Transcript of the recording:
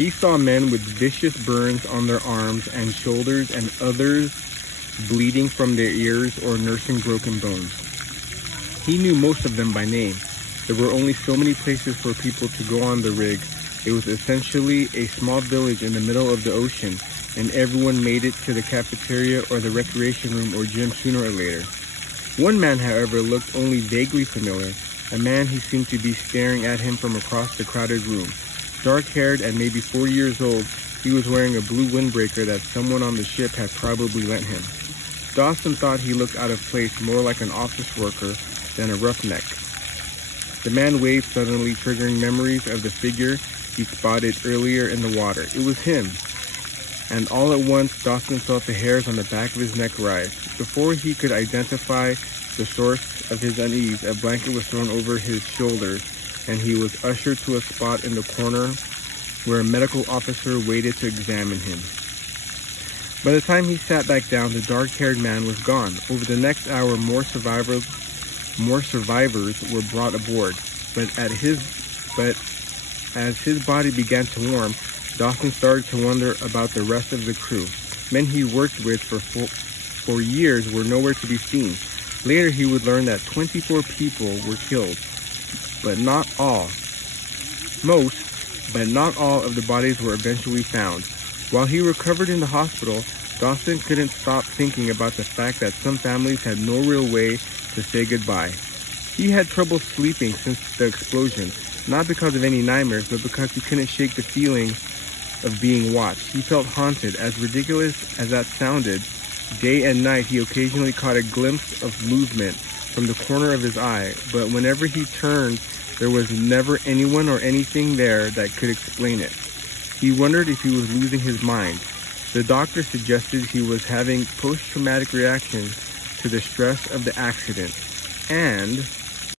He saw men with vicious burns on their arms and shoulders and others bleeding from their ears or nursing broken bones. He knew most of them by name. There were only so many places for people to go on the rig. It was essentially a small village in the middle of the ocean, and everyone made it to the cafeteria or the recreation room or gym sooner or later. One man, however, looked only vaguely familiar, a man who seemed to be staring at him from across the crowded room. Dark-haired and maybe 4 years old, he was wearing a blue windbreaker that someone on the ship had probably lent him. Dawson thought he looked out of place, more like an office worker than a roughneck. The man waved suddenly, triggering memories of the figure he spotted earlier in the water. It was him. And all at once, Dawson felt the hairs on the back of his neck rise. Before he could identify the source of his unease, a blanket was thrown over his shoulders, and he was ushered to a spot in the corner where a medical officer waited to examine him. By the time he sat back down, the dark-haired man was gone. Over the next hour, more survivors were brought aboard, but as his body began to warm, Dawson started to wonder about the rest of the crew. Men he worked with for years were nowhere to be seen. Later, he would learn that 24 people were killed, but not all. Most, but not all of the bodies were eventually found. While he recovered in the hospital, Dawson couldn't stop thinking about the fact that some families had no real way to say goodbye. He had trouble sleeping since the explosion, not because of any nightmares, but because he couldn't shake the feeling of being watched. He felt haunted. As ridiculous as that sounded, day and night he occasionally caught a glimpse of movement from the corner of his eye, but whenever he turned, there was never anyone or anything there that could explain it. He wondered if he was losing his mind. The doctor suggested he was having post-traumatic reactions to the stress of the accident, and